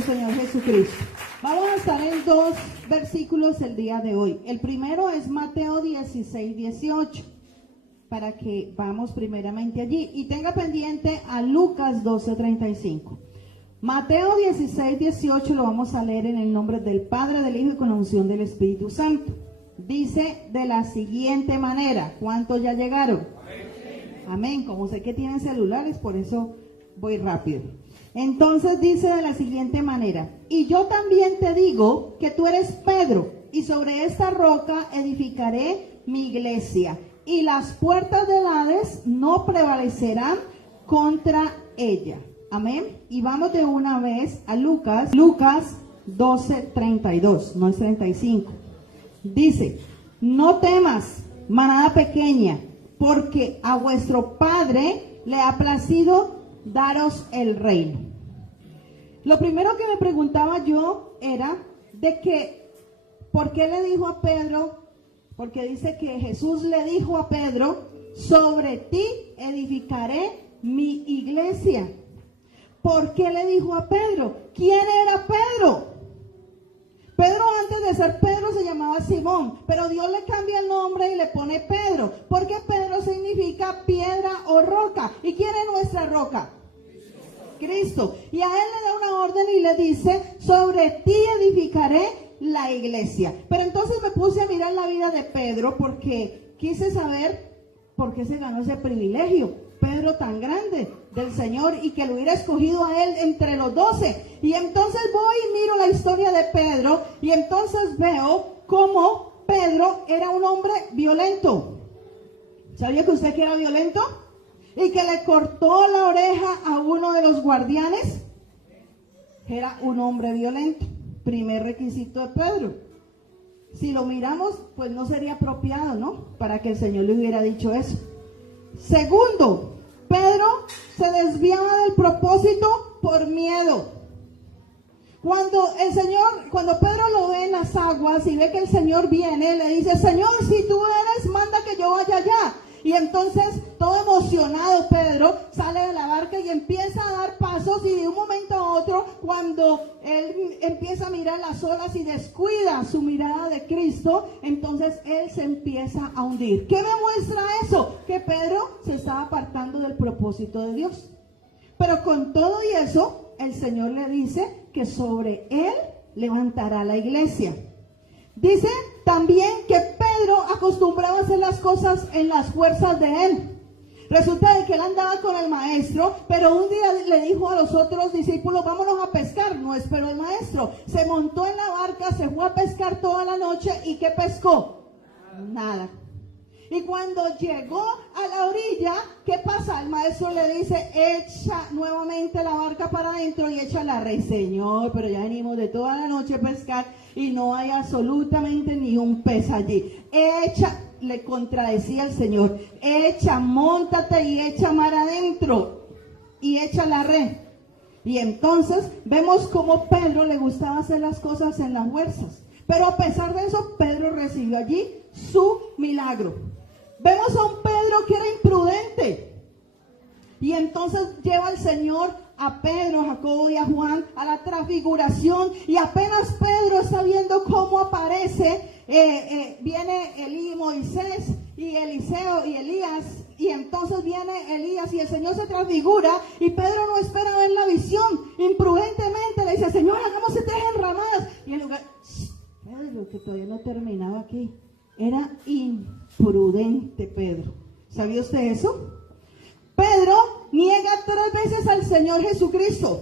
nuestro Señor Jesucristo. Vamos a estar en dos versículos el día de hoy. El primero es Mateo 16, 18, para que vamos primeramente allí. Y tenga pendiente a Lucas 12, 35. Mateo 16, 18 lo vamos a leer en el nombre del Padre, del Hijo y con la unción del Espíritu Santo. Dice de la siguiente manera. ¿Cuántos ya llegaron? Amén. Como sé que tienen celulares, por eso voy rápido. Entonces dice de la siguiente manera: y yo también te digo que tú eres Pedro, y sobre esta roca edificaré mi iglesia, y las puertas del Hades no prevalecerán contra ella. Amén. Y vamos de una vez a Lucas 12, 32, no es 35. Dice: no temas, manada pequeña, porque a vuestro Padre le ha placido daros el reino. Lo primero que me preguntaba yo era de que, ¿por qué le dijo a Pedro? Porque dice que Jesús le dijo a Pedro: sobre ti edificaré mi iglesia. ¿Por qué le dijo a Pedro? ¿Quién era Pedro? Pedro, antes de ser Pedro, se llamaba Simón, pero Dios le cambia el nombre y le pone Pedro, porque Pedro significa piedra o roca. ¿Y quién es nuestra roca? Cristo. Y a él le da una orden y le dice: sobre ti edificaré la iglesia. Pero entonces me puse a mirar la vida de Pedro, porque quise saber por qué se ganó ese privilegio. Pedro tan grande del Señor, y que lo hubiera escogido a él entre los 12. Y entonces voy y miro la historia de Pedro, y entonces veo cómo Pedro era un hombre violento. ¿Sabía que usted que era violento? Y que le cortó la oreja a uno de los guardianes. Era un hombre violento. Primer requisito de Pedro. Si lo miramos, pues no sería apropiado, ¿no? Para que el Señor le hubiera dicho eso. Segundo, Pedro se desviaba del propósito por miedo. Cuando Pedro lo ve en las aguas y ve que el Señor viene, le dice: Señor, si tú eres, manda que yo vaya allá. Y entonces, todo emocionado, Pedro sale de la barca y empieza a dar pasos, y de un momento a otro, cuando él empieza a mirar las olas y descuida su mirada de Cristo, entonces él se empieza a hundir. ¿Qué me muestra eso? Que Pedro se estaba apartando del propósito de Dios. Pero con todo y eso, el Señor le dice que sobre él levantará la iglesia. Dice también que Pedro acostumbraba a hacer las cosas en las fuerzas de él. Resulta de que él andaba con el maestro, pero un día le dijo a los otros discípulos: vámonos a pescar. No esperó el maestro. Se montó en la barca, se fue a pescar toda la noche. ¿Y qué pescó? Nada. Y cuando llegó a la orilla, ¿qué pasa? El maestro le dice: echa nuevamente la barca para adentro y echa la red. Señor, pero ya venimos de toda la noche a pescar y no hay absolutamente ni un pez allí. Echa, le contradecía el Señor: echa, móntate y echa mar adentro y echa la red. Y entonces vemos cómo Pedro le gustaba hacer las cosas en las fuerzas. Pero a pesar de eso, Pedro recibió allí su milagro. Vemos a un Pedro que era imprudente. Y entonces lleva el Señor a Pedro, a Jacobo y a Juan a la transfiguración. Y apenas Pedro está viendo cómo aparece, viene Moisés y Eliseo y Elías. Y entonces viene Elías y el Señor se transfigura. Y Pedro no espera ver la visión. Imprudentemente le dice: Señor, hagamos 3 enramadas. Y en lugar, Pedro, que todavía no terminaba aquí. Era imprudente Pedro. ¿Sabía usted eso? Pedro niega 3 veces al Señor Jesucristo.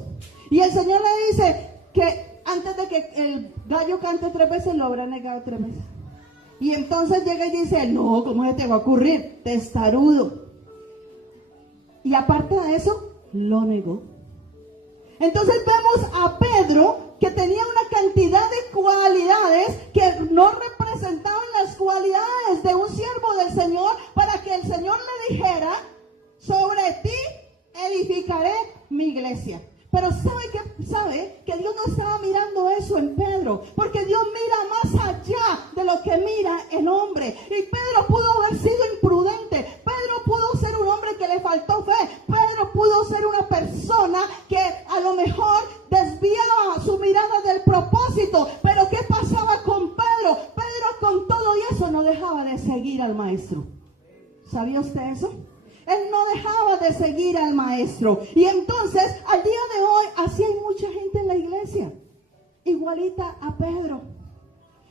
Y el Señor le dice que antes de que el gallo cante 3 veces, lo habrá negado 3 veces. Y entonces llega y dice: no, ¿cómo se te va a ocurrir? Testarudo. Y aparte de eso, lo negó. Entonces vemos a Pedro que tenía una cantidad de cualidades que no representaban las cualidades de un siervo del Señor, para que el Señor le dijera: sobre ti edificaré mi iglesia. Pero sabe que Dios no estaba mirando eso en Pedro, porque Dios mira más allá de lo que mira el hombre. Y Pedro pudo haber sido imprudente, Pedro pudo ser un hombre que le faltó fe, Pedro pudo ser una persona que a lo mejor desviaba su Cristo. Pero ¿qué pasaba con Pedro? Pedro con todo y eso no dejaba de seguir al maestro. ¿Sabía usted eso? Él no dejaba de seguir al maestro. Y entonces, al día de hoy, así hay mucha gente en la iglesia, igualita a Pedro.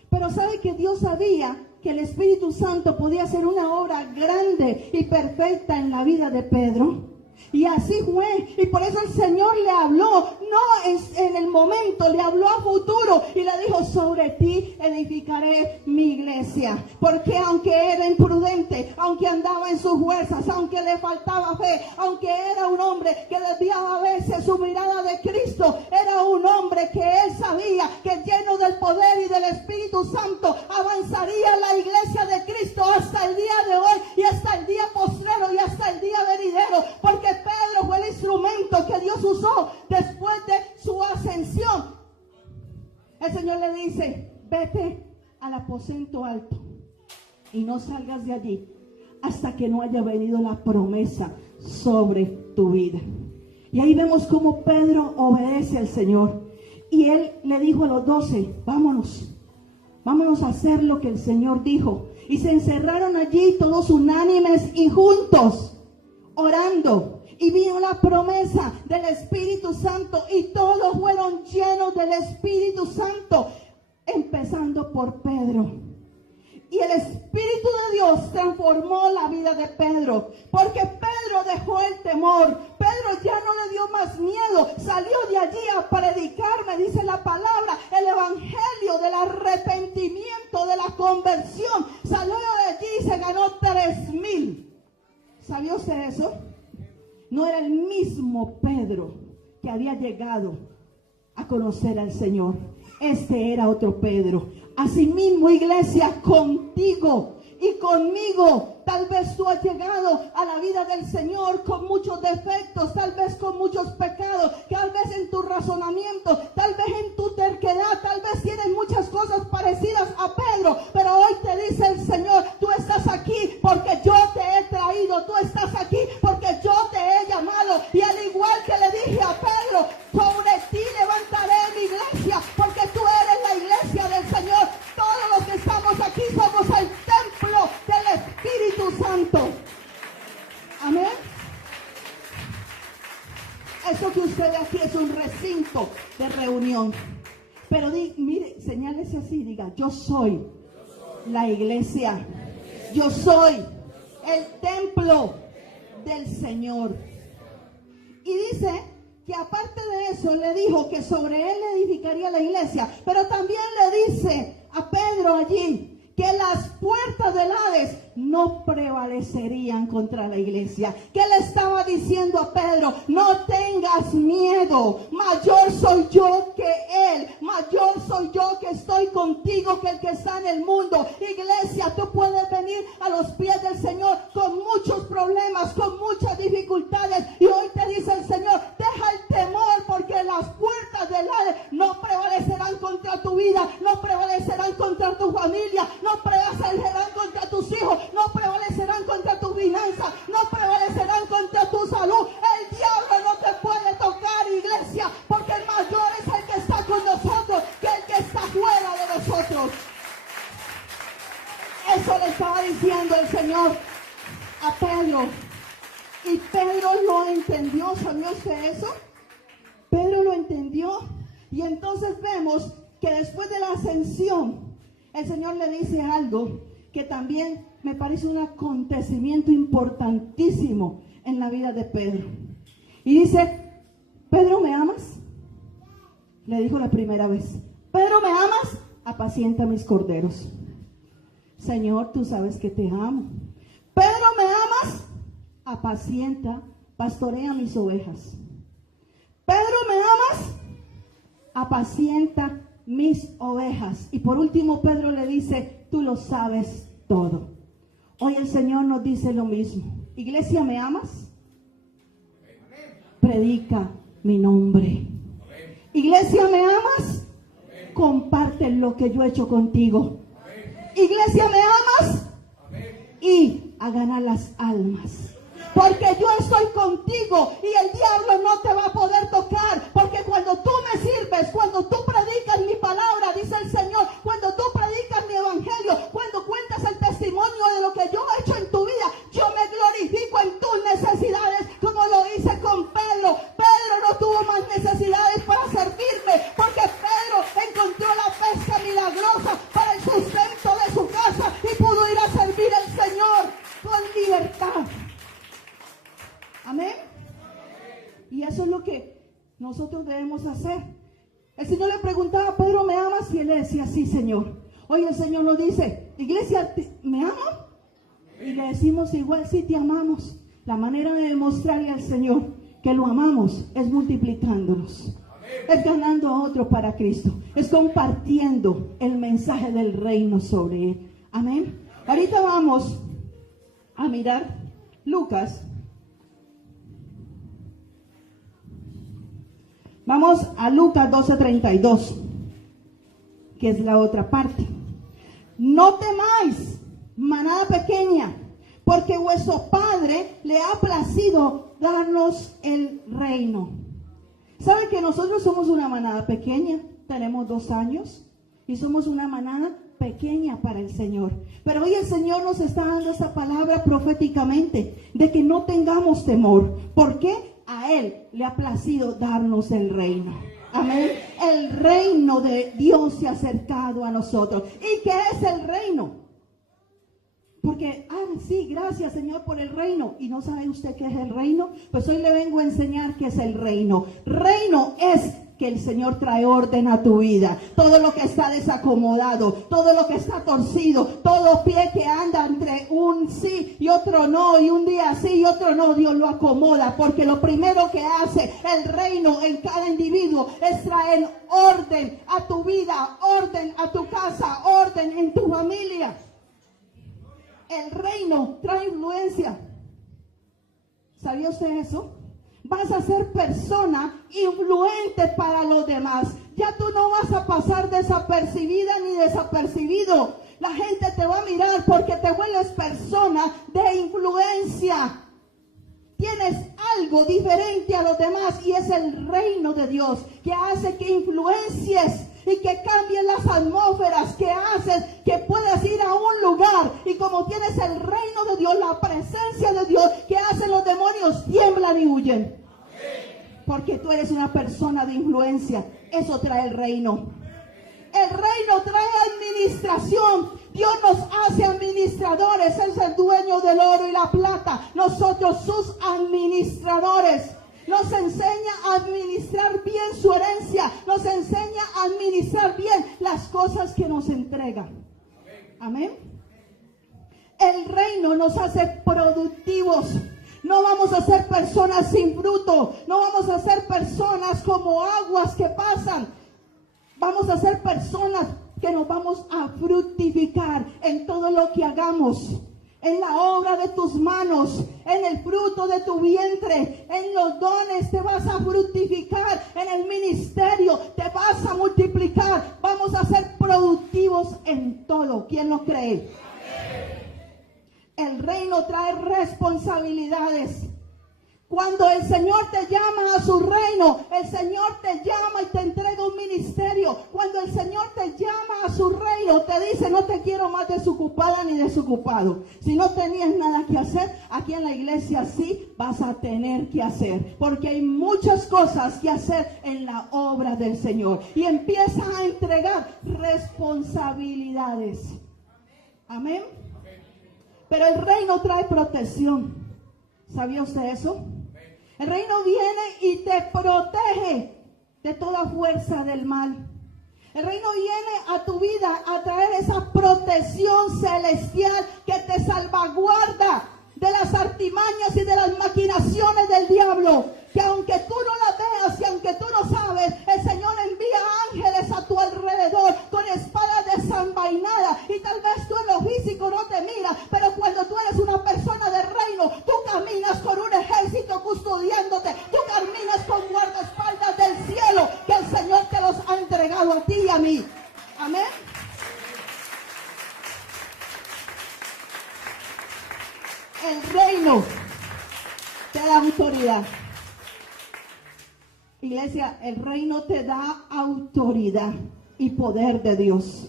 Pero ¿sabe que Dios sabía que el Espíritu Santo podía hacer una obra grande y perfecta en la vida de Pedro? Y así fue, y por eso el Señor le habló, no en el momento, le habló a futuro y le dijo: sobre ti edificaré mi iglesia. Porque aunque era imprudente, aunque andaba en sus fuerzas, aunque le faltaba fe, aunque era un hombre que desviaba a veces su mirada de Cristo, era un hombre que él sabía que lleno del poder y del Espíritu Santo avanzaría la iglesia de Cristo hasta el día de hoy y hasta el día postrero y hasta el día venidero. Porque Pedro fue el instrumento que Dios usó después de su ascensión. El Señor le dice: vete al aposento alto y no salgas de allí hasta que no haya venido la promesa sobre tu vida. Y ahí vemos cómo Pedro obedece al Señor. Y él le dijo a los 12: vámonos a hacer lo que el Señor dijo. Y se encerraron allí todos unánimes y juntos, orando. Y vino la promesa del Espíritu Santo y todos fueron llenos del Espíritu Santo, empezando por Pedro. Y el Espíritu de Dios transformó la vida de Pedro, porque Pedro dejó el temor. Pedro ya no le dio más miedo, salió de allí a predicar, me dice la palabra, el evangelio del arrepentimiento, de la conversión. Salió de allí y se ganó 3,000. ¿Sabía usted eso? No era el mismo Pedro que había llegado a conocer al Señor. Este era otro Pedro. Asimismo, iglesia, contigo y conmigo, tal vez tú has llegado a la vida del Señor con muchos defectos, tal vez con muchos pecados, tal vez en tu razonamiento, tal vez en tu terquedad, tal vez tienes muchas cosas parecidas a Pedro, pero hoy te dice el Señor: tú estás aquí porque yo te he traído, tú estás aquí porque yo te he llamado. Y al igual que le dije a Pedro: sobre ti levantaré mi iglesia, porque tú eres la iglesia del Señor. Todos los que estamos aquí somos el templo del Espíritu Santo. Amén. Eso que usted ve aquí es un recinto de reunión. Pero mire, señálese así, diga: yo soy la iglesia. Yo soy el templo del Señor. Y dice que aparte de eso, le dijo que sobre él le edificaría la iglesia. Pero también le dice a Pedro allí que las puertas del Hades no prevalecerían contra la iglesia. ¿Qué le estaba diciendo a Pedro? No tengas miedo, mayor soy yo que él, mayor soy yo que estoy contigo que el que está en el mundo. Iglesia, tú puedes venir a los pies del Señor con muchos problemas, con muchas dificultades, y hoy te dice el Señor: deja el temor, porque las puertas del Hades no prevalecerán contra tu vida, no prevalecerán contra tu familia, no prevalecerán contra tus hijos, no prevalecerán contra tu finanza, no prevalecerán contra tu salud. El diablo no te puede tocar, iglesia, porque el mayor es el que está con nosotros que el que está fuera de nosotros. Eso le estaba diciendo el Señor a Pedro. Y Pedro lo entendió. ¿Sabía usted eso? Pedro lo entendió. Y entonces vemos que después de la ascensión, el Señor le dice algo que también me parece un acontecimiento importantísimo en la vida de Pedro. Y dice: Pedro, ¿me amas? Le dijo la primera vez: Pedro, ¿me amas? Apacienta mis corderos. Señor, tú sabes que te amo. Pedro, ¿me amas? Apacienta, pastorea mis ovejas. Pedro, ¿me amas? Apacienta mis ovejas. Y por último, Pedro le dice: tú lo sabes todo. Hoy el Señor nos dice lo mismo. Iglesia, ¿me amas? Predica mi nombre. Iglesia, ¿me amas? Comparte lo que yo he hecho contigo. Iglesia, ¿me amas? Y a ganar las almas. Porque yo estoy contigo y el diablo no te va a poder tocar. Porque cuando tú me sirves, cuando tú predicas mi palabra, debemos hacer. El Señor le preguntaba a Pedro, ¿me amas? Y él le decía, sí, Señor. Hoy el Señor nos dice, iglesia, ¿me aman? Y le decimos igual, sí, te amamos. La manera de demostrarle al Señor que lo amamos es multiplicándonos. Es ganando a otros para Cristo. Es compartiendo el mensaje del reino sobre Él. Amén. Ahorita vamos a mirar Lucas. Vamos a Lucas 12:32, que es la otra parte. No temáis, manada pequeña, porque vuestro Padre le ha placido darnos el reino. ¿Saben que nosotros somos una manada pequeña? Tenemos 2 años y somos una manada pequeña para el Señor. Pero hoy el Señor nos está dando esa palabra proféticamente de que no tengamos temor. ¿Por qué? A Él le ha placido darnos el reino. Amén. El reino de Dios se ha acercado a nosotros. ¿Y qué es el reino? Porque, sí, gracias Señor por el reino. ¿Y no sabe usted qué es el reino? Pues hoy le vengo a enseñar qué es el reino. Reino es que el Señor trae orden a tu vida. Todo lo que está desacomodado, todo lo que está torcido, todo pie que anda entre un sí y otro no, y un día sí y otro no, Dios lo acomoda, porque lo primero que hace el reino en cada individuo es traer orden a tu vida, orden a tu casa, orden en tu familia. El reino trae influencia. ¿Sabía usted eso? Vas a ser persona influente para los demás. Ya tú no vas a pasar desapercibida ni desapercibido. La gente te va a mirar porque te vuelves persona de influencia. Tienes algo diferente a los demás y es el reino de Dios que hace que influencies y que cambien las atmósferas, que haces que puedas ir a un lugar y como tienes el reino de Dios, la presencia de Dios, que hacen los demonios tiemblan y huyen. Porque tú eres una persona de influencia. Eso trae el reino. El reino trae administración. Dios nos hace administradores. Él es el dueño del oro y la plata. Nosotros sus administradores. Nos enseña a administrar bien su herencia. Nos enseña a administrar bien las cosas que nos entregan. Amén. El reino nos hace productivos. No vamos a ser personas sin fruto. No vamos a ser personas como aguas que pasan. Vamos a ser personas que nos vamos a fructificar en todo lo que hagamos. En la obra de tus manos, en el fruto de tu vientre, en los dones te vas a fructificar, en el ministerio te vas a multiplicar. Vamos a ser productivos en todo. ¿Quién lo cree? El reino trae responsabilidades. Cuando el Señor te llama a su reino, el Señor te llama y te entrega un ministerio. Cuando el Señor te llama a su reino, te dice, no te quiero más desocupada ni desocupado. Si no tenías nada que hacer, aquí en la iglesia sí vas a tener que hacer. Porque hay muchas cosas que hacer en la obra del Señor. Y empiezas a entregar responsabilidades. Amén. Pero el reino trae protección. ¿Sabía usted eso? El reino viene y te protege de toda fuerza del mal. El reino viene a tu vida a traer esa protección celestial que te salvaguarda de las artimañas y de las maquinaciones del diablo. Que aunque tú no las veas y aunque tú no sabes, el Señor envía ángeles a tu alrededor con espadas desenvainadas. Y tal vez tú en lo físico no te miras, pero cuando tú eres una persona de reino, tú caminas con un ejército custodiándote. Tú caminas con guardaespaldas del cielo, que el Señor te los ha entregado a ti y a mí. Amén. El reino te da autoridad. Iglesia, el reino te da autoridad y poder de Dios.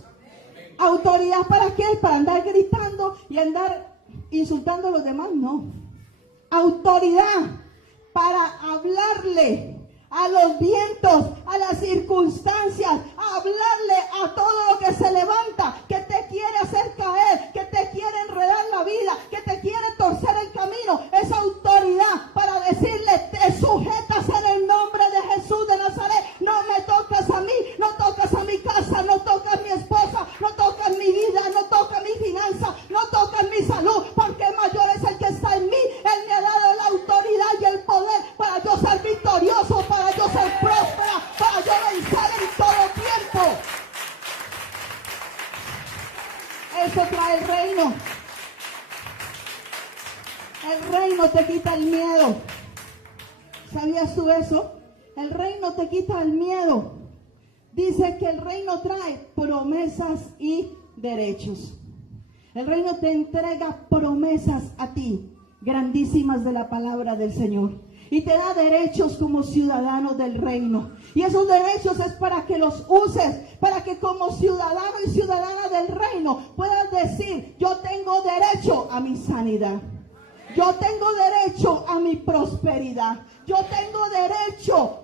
¿Autoridad para qué? ¿Para andar gritando y andar insultando a los demás? No. Autoridad para hablarle a los vientos, a las circunstancias, a hablarle a todo lo que se levanta, que te quiere hacer caer, que te quiere enredar la vida, que te quiere torcer el camino. Esa autoridad para decirle, te sujetas en el nombre de Jesús de Nazaret, a mí, no tocas a mi casa, no tocas a mi esposa, no tocas mi vida, no tocas mi finanza, no tocas mi salud, porque mayor es el que está en mí. Él me ha dado la autoridad y el poder para yo ser victorioso, para yo ser próspera, para yo vencer en todo tiempo. Eso trae el reino. El reino te quita el miedo. ¿Sabías tú eso? El reino te quita el miedo. Dice que el reino trae promesas y derechos. El reino te entrega promesas a ti, grandísimas de la palabra del Señor. Y te da derechos como ciudadano del reino. Y esos derechos es para que los uses, para que como ciudadano y ciudadana del reino puedas decir: yo tengo derecho a mi sanidad. Yo tengo derecho a mi prosperidad. Yo tengo derecho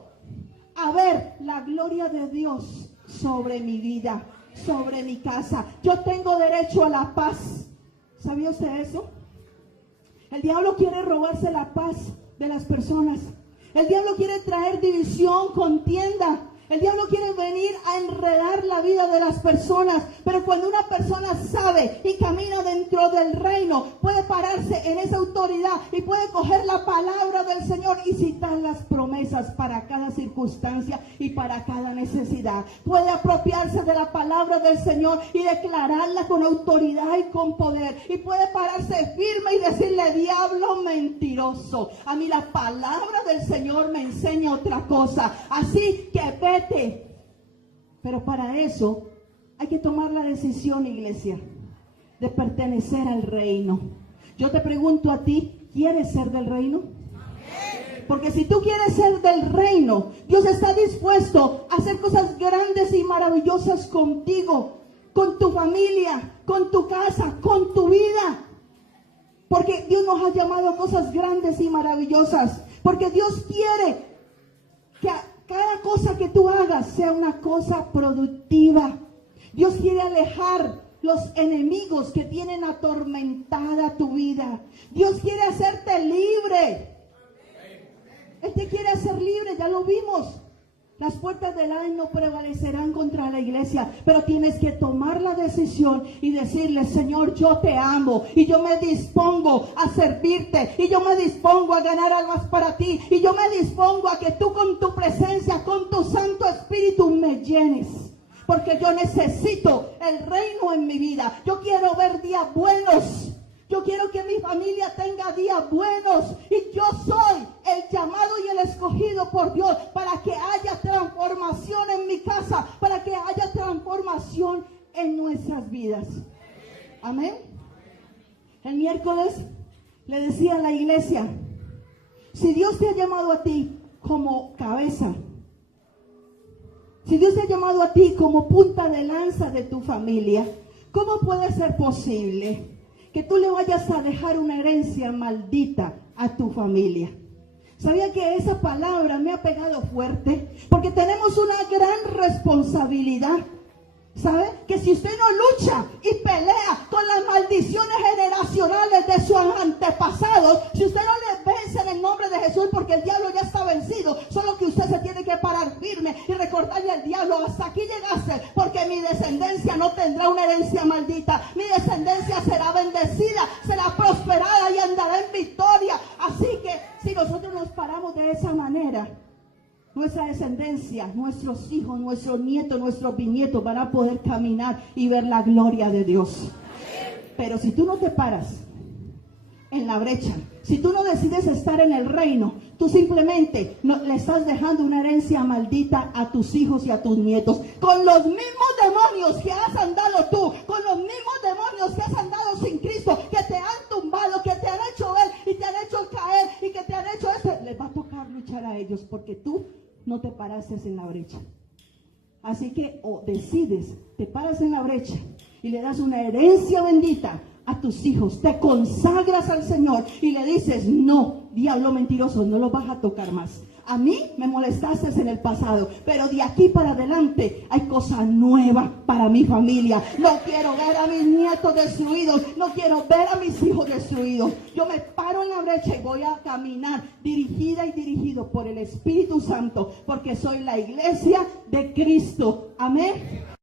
a ver la gloria de Dios sobre mi vida, sobre mi casa. Yo tengo derecho a la paz. ¿Sabía usted eso? El diablo quiere robarse la paz de las personas. El diablo quiere traer división, contienda. El diablo quiere venir a enredar la vida de las personas. Pero cuando una persona sabe y camina dentro del reino, puede pararse en esa autoridad y puede coger la palabra del Señor y citar las promesas para cada circunstancia y para cada necesidad. Puede apropiarse de la palabra del Señor y declararla con autoridad y con poder. Y puede pararse firme y decirle: diablo mentiroso, a mí la palabra del Señor me enseña otra cosa. Así que vete. Pero para eso hay que tomar la decisión, iglesia, de pertenecer al reino. Yo te pregunto a ti: ¿quieres ser del reino? Porque si tú quieres ser del reino, Dios está dispuesto a hacer cosas grandes y maravillosas contigo, con tu familia, con tu casa, con tu vida. Porque Dios nos ha llamado a cosas grandes y maravillosas. Porque Dios quiere que cada cosa que tú hagas sea una cosa productiva. Dios quiere alejar los enemigos que tienen atormentada tu vida. Dios quiere hacerte libre. Él te quiere hacer libre, ya lo vimos. Las puertas del Hades no prevalecerán contra la iglesia, pero tienes que tomar la decisión y decirle: Señor, yo te amo y yo me dispongo a servirte y yo me dispongo a ganar almas para ti y yo me dispongo a que tú con tu presencia, con tu Santo Espíritu me llenes. Porque yo necesito el reino en mi vida. Yo quiero ver días buenos. Yo quiero que mi familia tenga días buenos. Y yo soy el llamado y el escogido por Dios para que haya transformación en mi casa, para que haya transformación en nuestras vidas. Amén. El miércoles le decía a la iglesia: si Dios te ha llamado a ti como cabeza, si Dios te ha llamado a ti como punta de lanza de tu familia, ¿cómo puede ser posible que tú le vayas a dejar una herencia maldita a tu familia? ¿Sabía que esa palabra me ha pegado fuerte? Porque tenemos una gran responsabilidad. ¿Sabe? Que si usted no lucha y pelea con las maldiciones generacionales de sus antepasados, si usted no le vence en el nombre de Jesús, porque el diablo ya está vencido, solo que usted se tiene que parar firme y recordarle al diablo: hasta aquí llegaste, porque mi descendencia no tendrá una herencia maldita, mi descendencia será bendecida, será prosperada y andará en victoria. Así que si nosotros nos paramos de esa manera, nuestra descendencia, nuestros hijos, nuestros nietos, nuestros bisnietos van a poder caminar y ver la gloria de Dios. Pero si tú no te paras en la brecha, si tú no decides estar en el reino, tú simplemente le estás dejando una herencia maldita a tus hijos y a tus nietos. Con los mismos demonios que has andado tú, con los mismos demonios que has andado sin Cristo, que te han tumbado, que te han hecho ver y te han hecho caer y que te han hecho esto, les va a tocar luchar a ellos porque tú no te paraste en la brecha. Así que o decides, te paras en la brecha y le das una herencia bendita a tus hijos, te consagras al Señor y le dices: no, diablo mentiroso, no lo vas a tocar más. A mí me molestaste en el pasado, pero de aquí para adelante hay cosas nuevas para mi familia. No quiero ver a mis nietos destruidos, no quiero ver a mis hijos destruidos. Yo me paro en la brecha y voy a caminar dirigida y dirigido por el Espíritu Santo, porque soy la iglesia de Cristo. Amén.